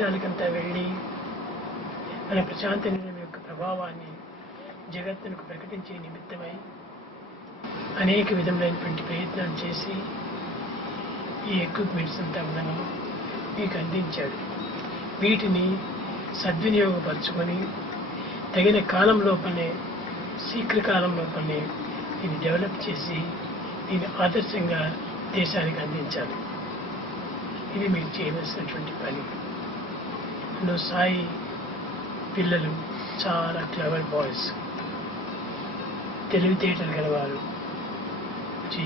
దేశాలకంతా వెళ్ళి మన ప్రశాంత నిలయం యొక్క ప్రభావాన్ని జగత్తునకు ప్రకటించే నిమిత్తమై అనేక విధములైనటువంటి ప్రయత్నాలు చేసి ఈ ఎక్విప్మెంట్స్ అంతా కూడా మీకు అందించాడు. వీటిని సద్వినియోగపరచుకొని తగిన కాలం లోపలే, శీఘ్రకాలం లోపలే దీన్ని డెవలప్ చేసి దీన్ని ఆదర్శంగా దేశానికి అందించాలి. ఇది మీరు చేయవలసినటువంటి పని. అందులో సాయి పిల్లలు చాలా క్లవర్ బాయ్స్, తెలివితేటలు గలవారు.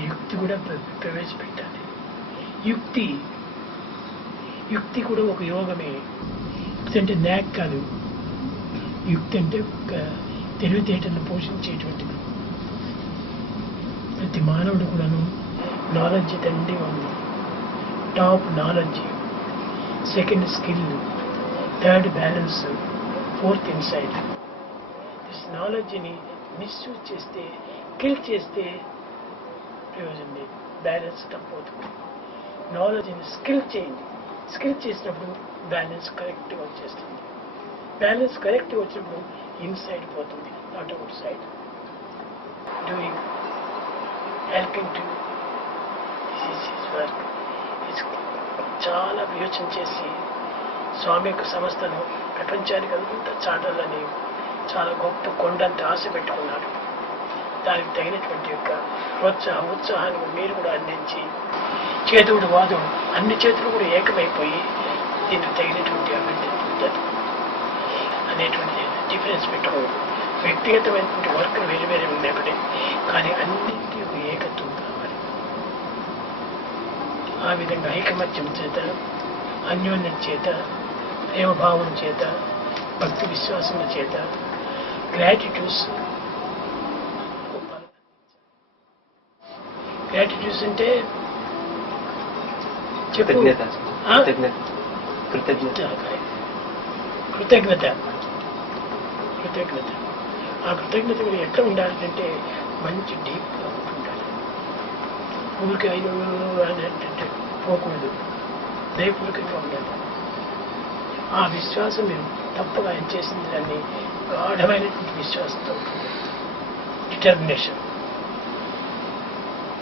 యుక్తి కూడా ప్రవేశపెట్టాలి. యుక్తి కూడా ఒక యోగమే. యుక్తి అంటే న్యాక్ కాదు. యుక్తి అంటే ఒక తెలివితేటలను పోషించేటువంటిది. ప్రతి మానవుడు కూడాను నాలెడ్జ్ తండ్రి ఉంది. Top knowledge, second skill, third balance, fourth insight. This నాలెడ్జ్ని మిస్యూజ్ చేస్తే, కిల్ చేస్తే ప్రయోజనం లేదు, బ్యాలెన్స్ తప్పవుతుంది. నాలెడ్జ్ని స్కిల్ చేయండి. స్కిల్ చేసినప్పుడు బ్యాలెన్స్ కరెక్ట్గా వచ్చేస్తుంది. బ్యాలెన్స్ కరెక్ట్గా వచ్చినప్పుడు ఇన్సైడ్ పోతుంది, not out side. Doing, helping to, this is work. చాలా వియోచన చేసి స్వామి యొక్క సంస్థను ప్రపంచానికి అంతా చాటాలని చాలా గొప్ప కొండంత ఆశ పెట్టుకున్నాడు. దానికి తగినటువంటి యొక్క ఉత్సాహాన్ని మీరు కూడా అందించి, చేతుడు వాదుడు అన్ని చేతులు కూడా ఏకమైపోయి దీనికి తగినటువంటి అభివృద్ధి పొందారు అనేటువంటి డిఫరెన్స్ పెట్టుకోవడం. వ్యక్తిగతమైనటువంటి వర్క్ వేరు వేరే ఉన్నప్పుడే, కానీ అన్నింటికీ ఒక ఏకత్వం కావాలి. ఆ విధంగా ఐకమత్యం చేత, అన్యోన్యం చేత, ప్రేమభావం చేత, భక్తి విశ్వాసముల చేత, గ్రాటిట్యూడ్స్. గ్రాటిట్యూడ్స్ అంటే కృతజ్ఞత. ఆ కృతజ్ఞత మీరు ఎట్లా ఉండాలంటే మంచి డీప్గా ఉండాలి. ఊరికి ఐదు అంటే పోకూడదు, దయపూర్వకంగా ఉండాలి. ఆ విశ్వాసం మీరు తప్పగా ఆయన చేసింది దాన్ని గాఢమైనటువంటి విశ్వాసంతో ఉంటుంది. డిటర్మినేషన్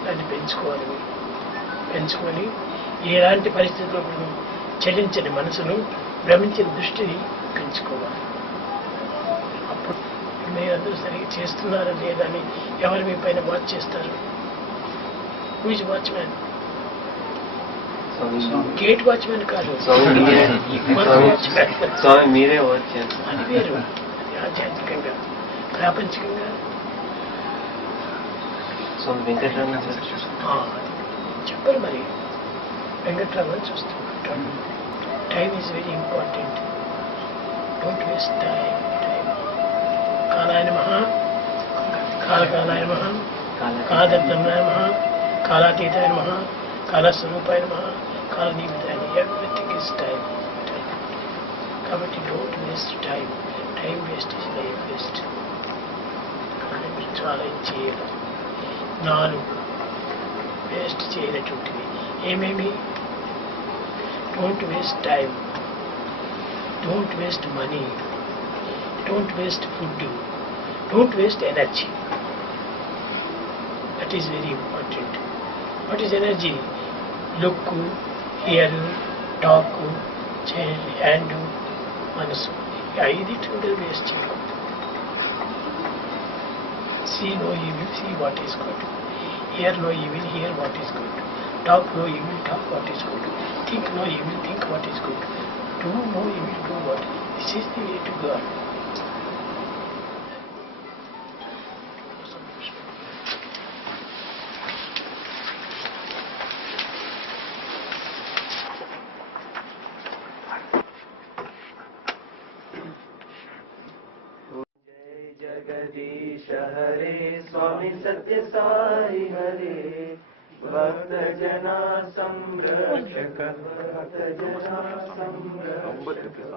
దాన్ని పెంచుకోవాలి. మీరు పెంచుకొని ఎలాంటి పరిస్థితుల్లో కూడా చలించని మనసును, భ్రమించిన దృష్టిని పెంచుకోవాలి. అప్పుడు మీరందరూ సరిగ్గా చేస్తున్నారా లేదా అని ఎవరు మీ పైన వాచ్ చేస్తారు? Whose watchman? గేట్ వాచ్మ్యాన్ కాదు, మీరే వాచ్ చేస్తారు. అది వేరు. ఆధ్యాత్మికంగా, ప్రాపంచికంగా చెప్పరు. మరి వెంకట్రామన్ చూస్తుంటాం. Time is very important. Don't waste time. కాలాయ నమః, కాలకాలాయ నమః, కాలదత్తాయ నమః, కాలాతీతాయ నమః, కాలస్వరూపాయ నమః, కాలనిమిత్తాయ. Everything is time. కాబట్టి don't waste time. Time waste is life waste. కాబట్టి మీరు చాలా చేయాలి. 4 వేస్ట్ చేయనటువంటివి ఏమేమి? Don't waste time, don't waste money, don't waste food, don't waste energy. That is very important. What is energy? Look, hear, talk, hand, మనసు. ఐదింటిని waste చేయకూడదు. See no evil, see what is good. Hear no evil, hear what is good. Talk no evil, talk what is good. Think no evil, think what is good. Do no evil, do what. This is the way to God. Jagdish हरे, स्वामी सत्य साई हरे, भक्त जना संरक्षक, भक्त जना संरक्षक।